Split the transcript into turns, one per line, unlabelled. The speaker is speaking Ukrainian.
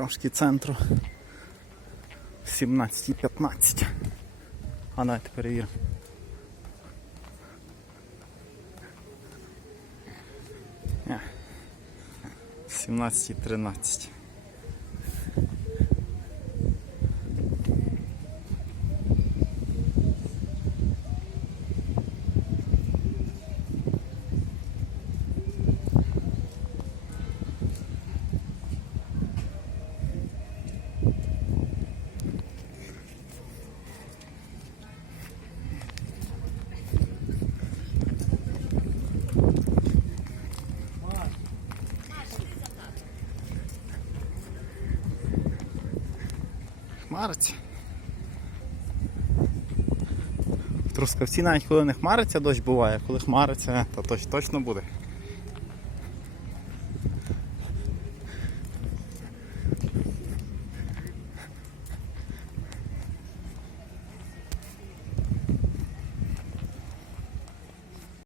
Трошки центру. 17.15. А давайте перевіримо. Ні. 17.13. Хмариться. В Трускавці навіть коли не хмариться, дощ буває, коли хмариться, то точно буде.